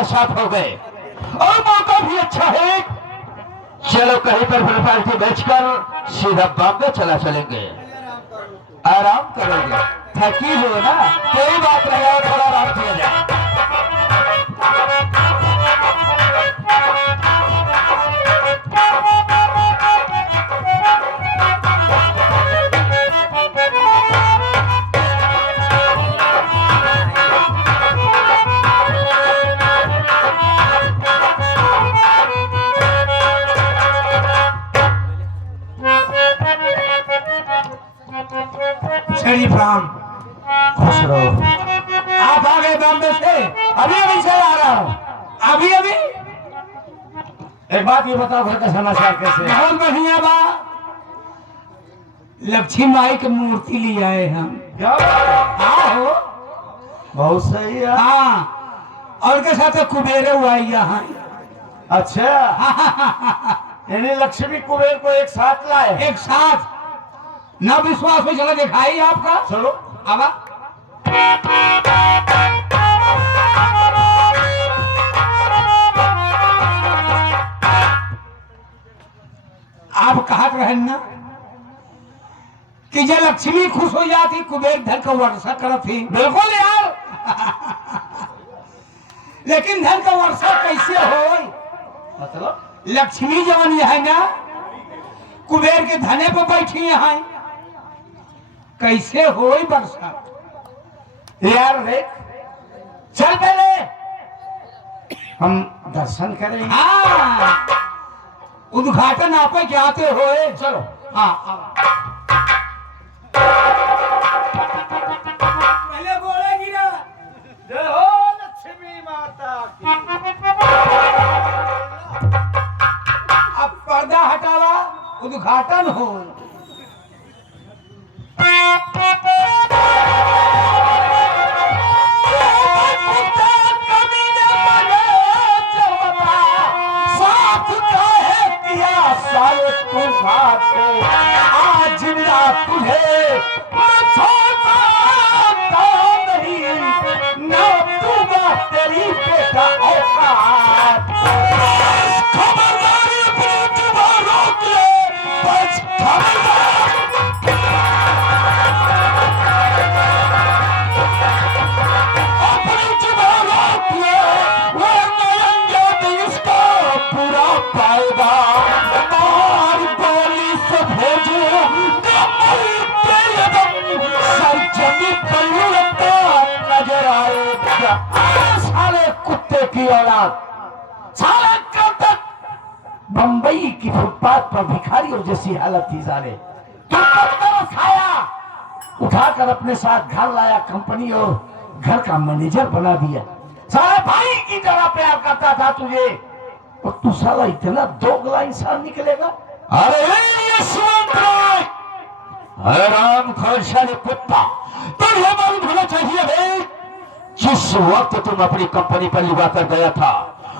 का साथ हो गए और मौका भी अच्छा है। चलो कहीं पर प्रॉपर्टी बेचकर सीधा बॉम्बे चला चलेंगे, आराम करेंगे। थकी हो ना, कोई बात नहीं, और थोड़ा आराम किया जाए। शरीफ राम, खुश रहो। आप आ गए बॉम्बे से? अभी अभी से आ रहा हूँ, अभी अभी। एक बात ये बताओ, घर का समाचार कैसे है? बहुत बढ़िया बा। लक्ष्मी माई की मूर्ति ले आए हम। क्या? हाँ हो। बहुत सही है। हाँ, और के साथ कुबेरे हुआ यहाँ। अच्छा, यानी लक्ष्मी कुबेर को एक साथ लाए? एक साथ। ना विश्वास हो चला दिखाई आपका। चलो अब आप कहा रहे ना कि जब लक्ष्मी खुश हो जाती कुबेर धन का वर्षा करती। बिल्कुल यार। लेकिन धन का वर्षा कैसे हो? मतलब लक्ष्मी जवन है ना कुबेर के धने पर बैठी है, कैसे हो वर्षा? यार देख, चल पहले हम दर्शन करें। हाँ, उद्घाटन आप के आते हो। चलो। हाँ, पहले बोलेगी ना, जय हो लक्ष्मी माता की। अब पर्दा हटावा, उद्घाटन हो। आज ना तुझे नहीं, ना दूंगा तेरी बेटा औकात। खबरदारी अपनी जुबान रोक ले, बस खबरदार। अपनी जुबान रोक ले, वरना अंजाम इसका पूरा पाएगा। मार गोली से भेजो कमल पे यदम, सर जमी पर लुढ़कता नजर आएगा। साले कुत्ते की औलाद, साले कब तक बंबई की फुटपाथ पर भिखारियों जैसी हालत थी साले। तू कब तरस खाया, उठाकर अपने साथ घर लाया, कंपनी और घर का मैनेजर बना दिया। साले भाई की तरह प्यार करता था तुझे, और तू साला इतना दोगला इंसान निकलेगा। अरे यशवंत राय, अरे राम खोशाली कुत्ता, तुझे मालूम होना चाहिए भाई, जिस वक्त तुम अपनी कंपनी पर लगा कर गया था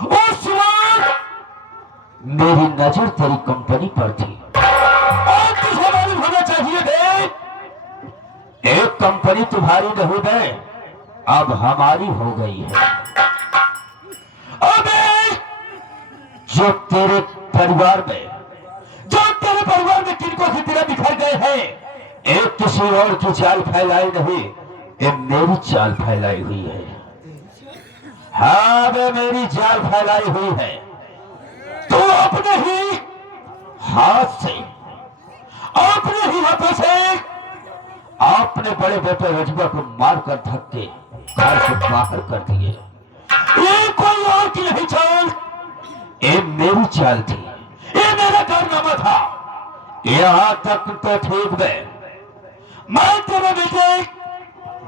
उस वक्त मेरी नजर तेरी कंपनी पर थी। और तुझे मालूम होना चाहिए भाई, एक कंपनी तुम्हारी नहीं गए, अब हमारी हो गई है। अबे जो तेरे परिवार में किनको की तरह बिखर गए हैं, एक किसी और की चाल फैलाई नहीं, ये मेरी चाल फैलाई हुई है। हाँ, वे मेरी चाल फैलाई हुई है। तू अपने ही हाथ से, अपने ही हाथों से अपने बड़े बेटे रजबा को मारकर धक्के घर से बाहर कर दिए। ये कोई और की नहीं चाल, ये मेरी चाल थी, ये मेरा कारनामा था। यहां तक तो ठीक है, मैं तेरे बेटे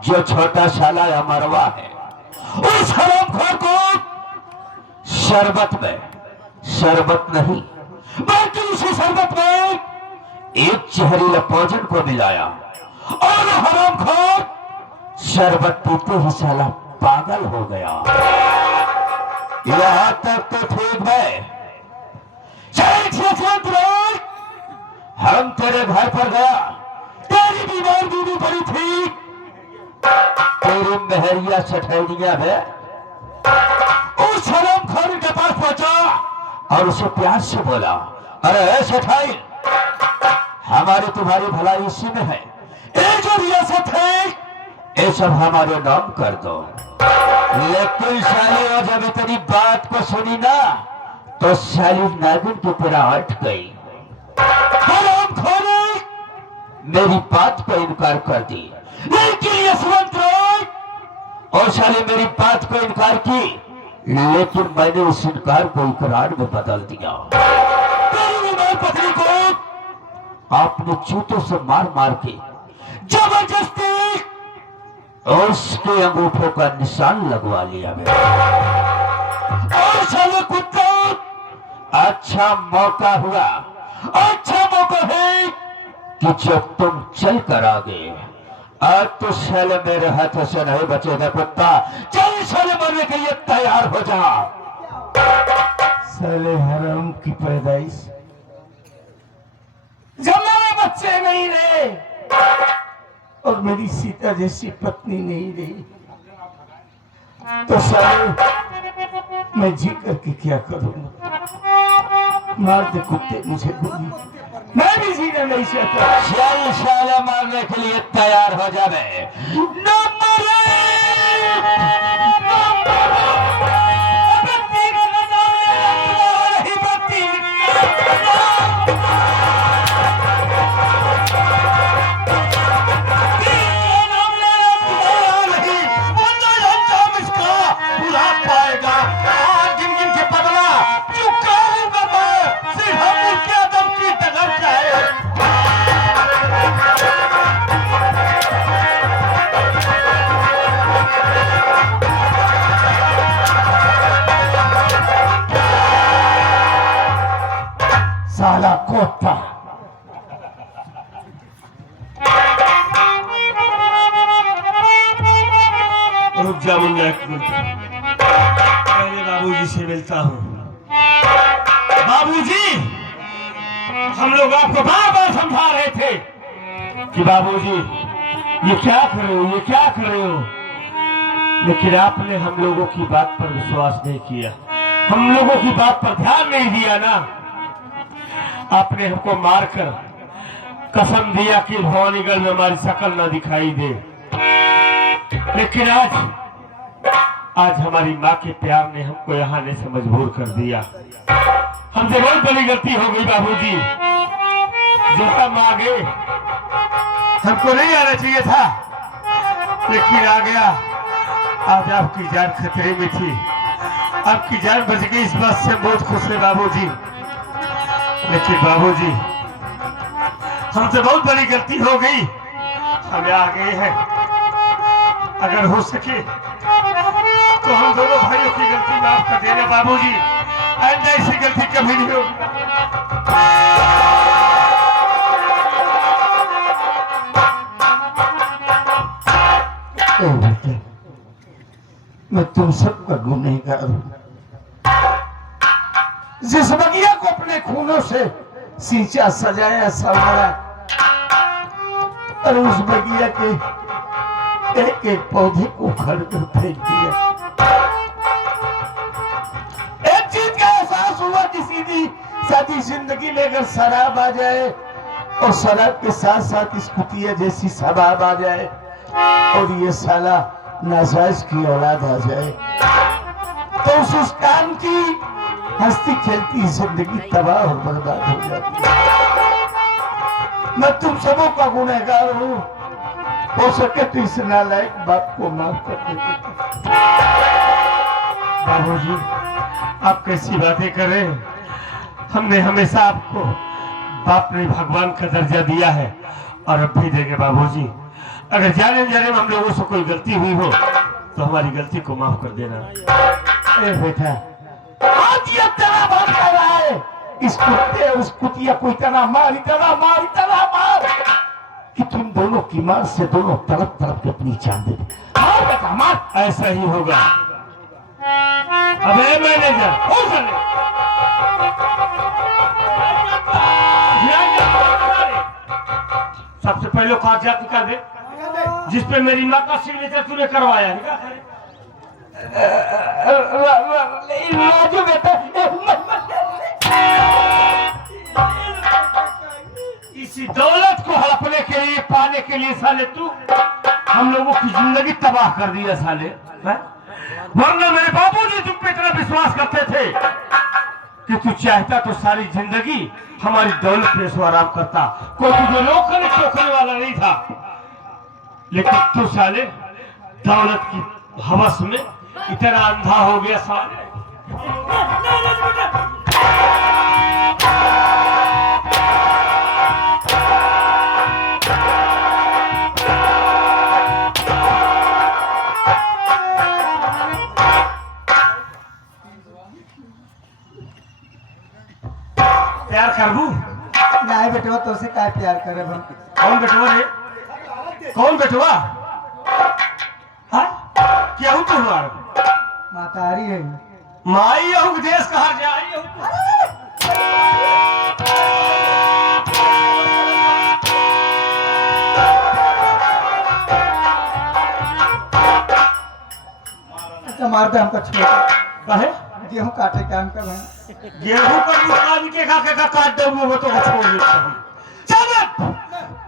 जो छोटा शाला या मरवा है, उस हरामखोर को शरबत नहीं बल्कि उसी शरबत में एक जहरीला पौजन को मिलाया, और हरामखोर शरबत पीते ही साला पागल हो गया। यहां तक तो ठीक है। हम तेरे घर पर गया, तेरी बीमार बीवी पड़ी थी, तेरी मेहरिया सठैनिया है उस हरामखोर के पास पहुंचा और उसे प्यार से बोला, अरे ऐसे ठाई, हमारी तुम्हारी भलाई इसी में है, ये जो रियासत है ये सब हमारे नाम कर दो। लेकिन साली और जब इतनी बात को सुनी ना तो साली नागिन की तरह हट गई। हरामखोर मेरी बात को इनकार कर दी। लेकिन यशवंत राय और साले मेरी बात को इनकार की, लेकिन मैंने उस इनकार को इकरार में बदल दिया। मेरी पत्नी को आपने जूतों से मार मार के जबरदस्ती उसके अंगूठों का निशान लगवा लिया मेरा। और साले कुत्ता, अच्छा मौका हुआ, अच्छा मौका है कि जब तुम चल कर आ गए, आज तो साले मेरे हाथों से नहीं बचेगा कुत्ता। चल साले मरने के लिए तैयार हो जा। साले हराम की पैदाइश, जब मेरे बच्चे नहीं रहे और मेरी सीता जैसी पत्नी नहीं रही तो साले मैं जी करके क्या करूंगा? मार दे कुत्ते मुझे गोली, मैं भी जीना नहीं चाहता। चल साले मारने के लिए तैयार हो जावे। न मरे, न मरे। साला कोता, रुक जा मुन्ना, एक मिनट पहले बाबूजी से मिलता हूँ। बाबूजी, हम लोग आपको बार बार समझा रहे थे कि बाबूजी ये क्या कर रहे हो, ये क्या कर रहे हो, लेकिन आपने हम लोगों की बात पर विश्वास नहीं किया, हम लोगों की बात पर ध्यान नहीं दिया ना। आपने हमको मारकर कसम दिया कि भवानीगढ़ में हमारी शक्ल ना दिखाई दे, लेकिन आज हमारी माँ के प्यार ने हमको यहाँ आने से मजबूर कर दिया। हमसे बहुत बड़ी गलती हो गई बाबूजी, जैसा मांगे हमको नहीं आना चाहिए था, लेकिन आ गया। आज आपकी जान खतरे में थी, आपकी जान बच गई, इस बात से बहुत खुश है बाबूजी। लेकिन बाबूजी हमसे बहुत बड़ी गलती हो गई, हम आ गए हैं। अगर हो सके तो हम दोनों भाइयों की गलती माफ कर देना बाबूजी, आइंदा ऐसी गलती कभी नहीं होगी। बेटे, मैं तुम सबका गुनहगार हूं। जिस बगिया को अपने खूनों से सींचा, सजाया, संवारा और उस बगिया के एक एक पौधे को उखाड़ कर फेंक दिया। एक चीज का एहसास हुआ कि सीधी सादी जिंदगी में अगर शराब आ जाए और शराब के साथ साथ इस कुतिया जैसी शबाब आ जाए और ये साला नाजायज की औलाद आ जाए तो उस काम की हंसती खेलती जिंदगी तबाह और बर्बाद हो जाती है। मैं तुम सबों का गुनहगार हूँ, हो सके तो इस नालायक बाप को माफ कर देते। बाबूजी आप कैसी बातें कर रहे हैं, हमने हमेशा आपको बाप ने भगवान का दर्जा दिया है और अब भी देंगे बाबूजी। अगर जाने जाने में हम लोगों से कोई गलती हुई हो तो हमारी गलती को माफ कर देना। ए बेटा, आज ये तेरा बात कर रहा है, इस कुत्ते उस कुतिया को इतना मार कि तुम दोनों की मार से दोनों तरफ तरफ अपनी जान दे। मार बेटा मार। ऐसा ही होगा। अब मैनेजर सबसे पहले कागजात निकाल दे जिस पे मेरी माँ का सिग्नेचर तूने करवाया है। राजू बेटा, इसी दौलत को हड़पने के लिए, पाने के लिए साले तू हम लोगों की जिंदगी तबाह कर दिया साले, हैं? वरना मेरे बाबूजी तुम पे इतना विश्वास करते थे कि तू चाहता तो सारी जिंदगी हमारी दौलत पे सो आराम करता, कोई तुझे रोकने टोकने वाला नहीं था। लेकिन तू साले दौलत की हवस में इतना अंधा हो गया साले। प्यार करबू? नहीं बेटवा तो से का प्यार करे हम। कौन बेटवा रे? कौन बेटवा? हाँ? क्या हूँ तुम्हारा? मातारी है। माई हूँ देश कहा जाई हूँ। अच्छा मार दे हमको छोड़। कहे? गेहूं काटे काम कर भाई। गेहूं का दुकान के का काट दे वो तो छोड़ दे। चल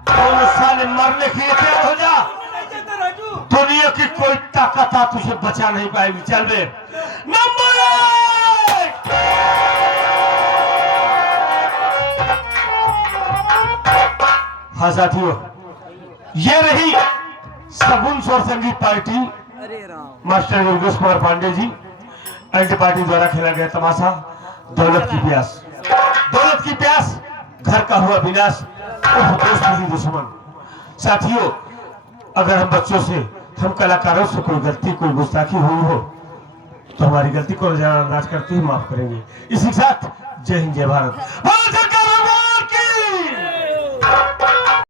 कौन साले मरने के लिए तैयार हो जा। दुनिया की कोई ताकत आ तुझे बचा नहीं पाएगी। चल बे। नंबर 1 हाँ साथियों, ये रही सगुन स्वर संगीत party master Yogesh Kumar Pandey ji anti party द्वारा खेला गया तमाशा दौलत की प्यास। दौलत की प्यास, घर का हुआ विनाश, दोस्त नहीं दुश्मन। साथियों, अगर हम बच्चों से, हम कलाकारों से कोई गलती, कोई गुस्ताखी हुई हो तो हमारी गलती को नजरअंदाज करते ही माफ करेंगे। इसी के साथ जय हिंद, जय भारत।